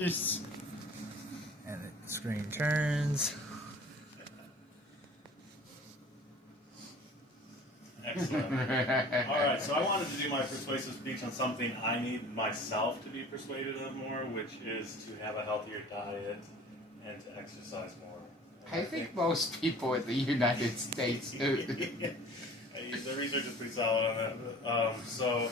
And the screen turns. Excellent. All right, so I wanted to do my persuasive speech on something I need myself to be persuaded of more, which is to have a healthier diet and to exercise more. I think most people in the United States do. The research is pretty solid on that.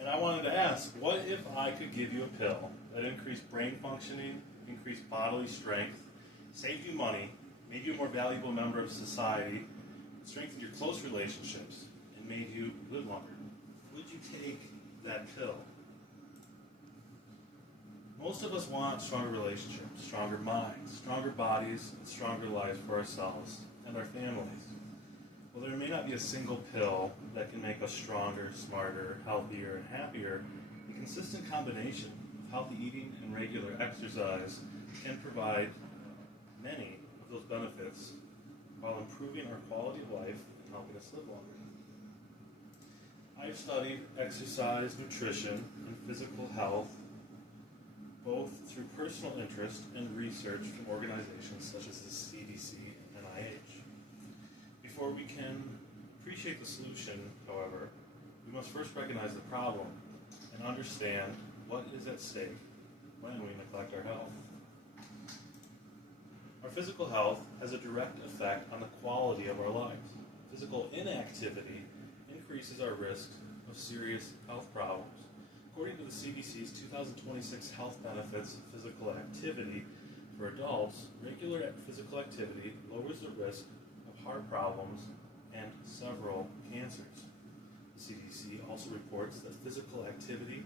And I wanted to ask, what if I could give you a pill that increased brain functioning, increased bodily strength, saved you money, made you a more valuable member of society, strengthened your close relationships, and made you live longer? Would you take that pill? Most of us want stronger relationships, stronger minds, stronger bodies, and stronger lives for ourselves and our families. Well, there may not be a single pill that can make us stronger, smarter, healthier, and happier. A consistent combination of healthy eating and regular exercise can provide many of those benefits while improving our quality of life and helping us live longer. I've studied exercise, nutrition, and physical health both through personal interest and research from organizations such as the CDC and NIH. Before we can appreciate the solution, however, we must first recognize the problem and understand what is at stake when we neglect our health. Our physical health has a direct effect on the quality of our lives. Physical inactivity increases our risk of serious health problems. According to the CDC's 2026 Health Benefits of Physical Activity for adults, regular physical activity lowers the risk of heart problems and several cancers. The CDC also reports that physical activity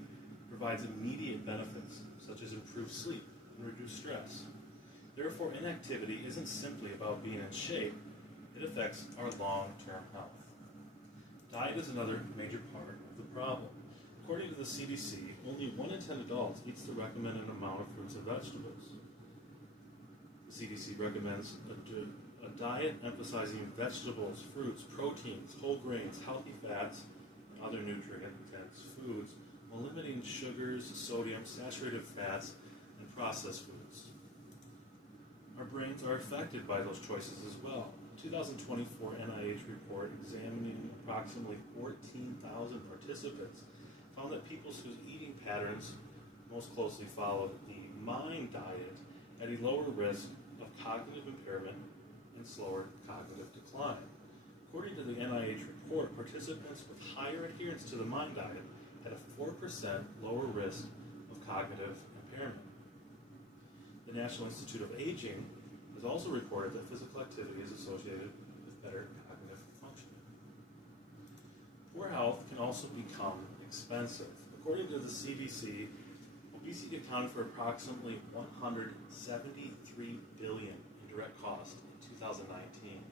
provides immediate benefits, such as improved sleep and reduced stress. Therefore, inactivity isn't simply about being in shape, it affects our long-term health. Diet is another major part of the problem. According to the CDC, only 1 in 10 adults eats the recommended amount of fruits and vegetables. The CDC recommends a diet emphasizing vegetables, fruits, proteins, whole grains, healthy fats, and other nutrient-dense foods, while limiting sugars, sodium, saturated fats, and processed foods. Our brains are affected by those choices as well. A 2024 NIH report examining approximately 14,000 participants found that people whose eating patterns most closely followed the MIND diet had a lower risk of cognitive impairment and slower cognitive decline. According to the NIH report, participants with higher adherence to the MIND diet had a 4% lower risk of cognitive impairment. The National Institute of Aging has also reported that physical activity is associated with better cognitive functioning. Poor health can also become expensive. According to the CDC, obesity accounted for approximately $173 billion in direct cost in 2019.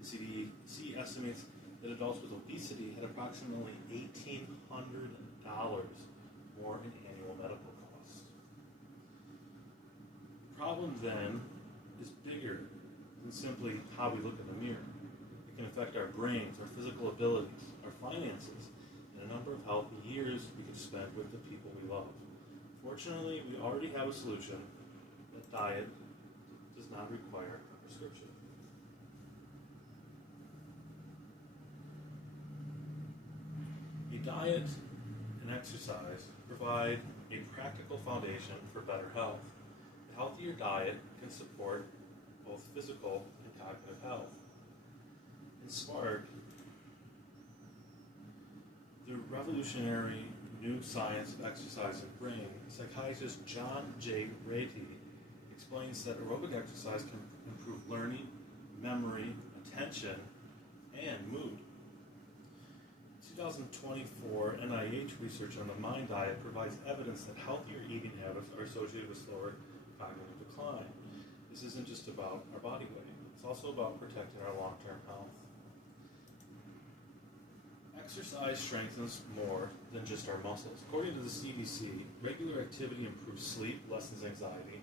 The CDC estimates that adults with obesity had approximately $1,800 more in annual medical costs. The problem then is bigger than simply how we look in the mirror. It can affect our brains, our physical abilities, our finances, and a number of healthy years we can spend with the people we love. Fortunately, we already have a solution. That diet does not require a prescription. A diet and exercise provide a practical foundation for better health. A healthier diet can support both physical and cognitive health. Inspired the revolutionary new science of exercise and brain, psychiatrist John J. Ratey explains that aerobic exercise can improve learning, memory, attention, and mood. 2024 NIH research on the MIND diet provides evidence that healthier eating habits are associated with slower cognitive decline. This isn't just about our body weight, it's also about protecting our long-term health. Exercise strengthens more than just our muscles. According to the CDC, regular activity improves sleep, lessens anxiety,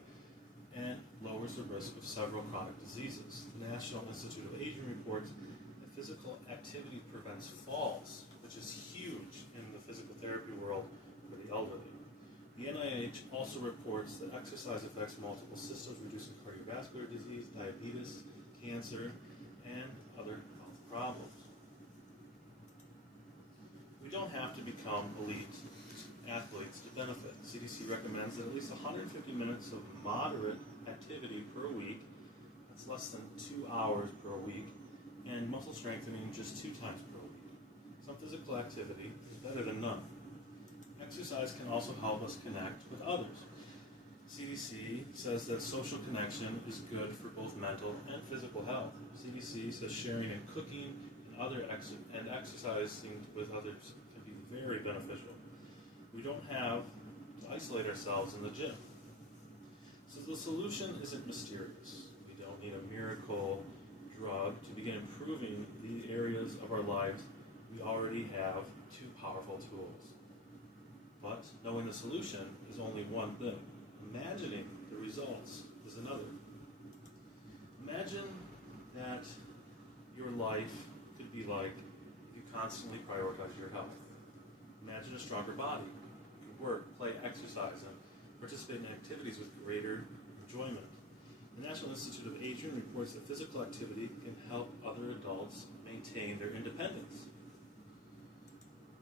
and lowers the risk of several chronic diseases. The National Institute of Aging reports that physical activity prevents falls, which is huge in the physical therapy world for the elderly. The NIH also reports that exercise affects multiple systems, reducing cardiovascular disease, diabetes, cancer, and other health problems. We don't have to become elite athletes to benefit. CDC recommends that at least 150 minutes of moderate activity per week, that's less than 2 hours per week, and muscle strengthening just 2 times per week. Some physical activity is better than none. Exercise can also help us connect with others. CDC says that social connection is good for both mental and physical health. CDC says sharing and cooking and exercising with others can be very beneficial. We don't have to isolate ourselves in the gym. So the solution isn't mysterious. We don't need a miracle drug to begin improving the areas of our lives. We already have 2 powerful tools. But knowing the solution is only one thing. Imagining the results is another. Imagine that your life could be like if you constantly prioritize your health. Imagine a stronger body. You can work, play, exercise, and participate in activities with greater enjoyment. The National Institute of Aging reports that physical activity can help other adults maintain their independence.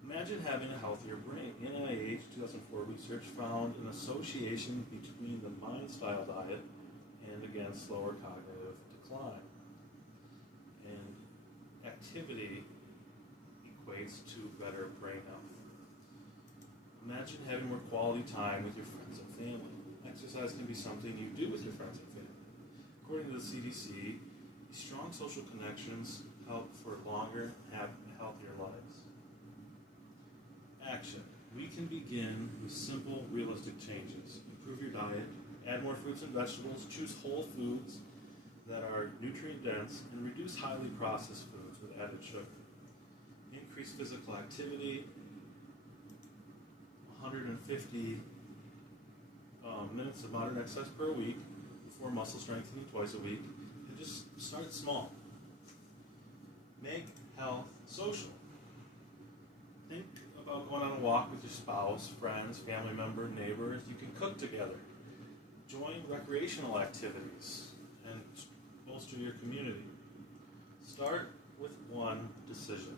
Imagine having a healthier brain. NIH 2004 research found an association between the mind-style diet and, again, slower cognitive decline. And activity equates to better brain health. Imagine having more quality time with your friends and family. Exercise can be something you do with your friends and family. According to the CDC, strong social connections help for longer, healthier lives. Action. We can begin with simple, realistic changes. Improve your diet, add more fruits and vegetables, choose whole foods that are nutrient-dense, and reduce highly processed foods with added sugar. Increase physical activity, 150 minutes of moderate exercise per week, before muscle strengthening twice a week, and just start small. Make health social. Think about going on a walk with your spouse, friends, family member, neighbors. You can cook together. Join recreational activities and bolster your community. Start with one decision.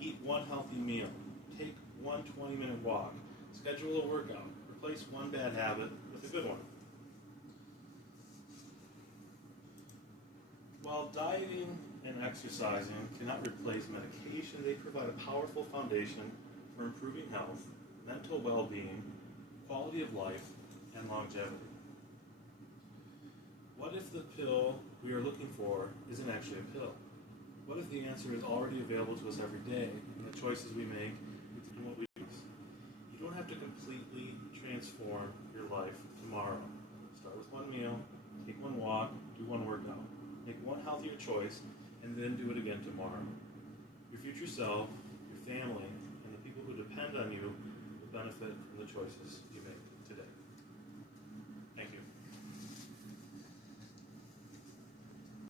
Eat one healthy meal. Take one 20-minute walk. Schedule a workout. Replace one bad habit with a good one. While dieting and exercising cannot replace medication, they provide a powerful foundation for improving health, mental well-being, quality of life, and longevity. What if the pill we are looking for isn't actually a pill? What if the answer is already available to us every day in the choices we make and what we use? You don't have to completely transform your life tomorrow. Start with one meal, take one walk, do one workout. Make one healthier choice, and then do it again tomorrow. Your future self, your family, and the people who depend on you will benefit from the choices you make.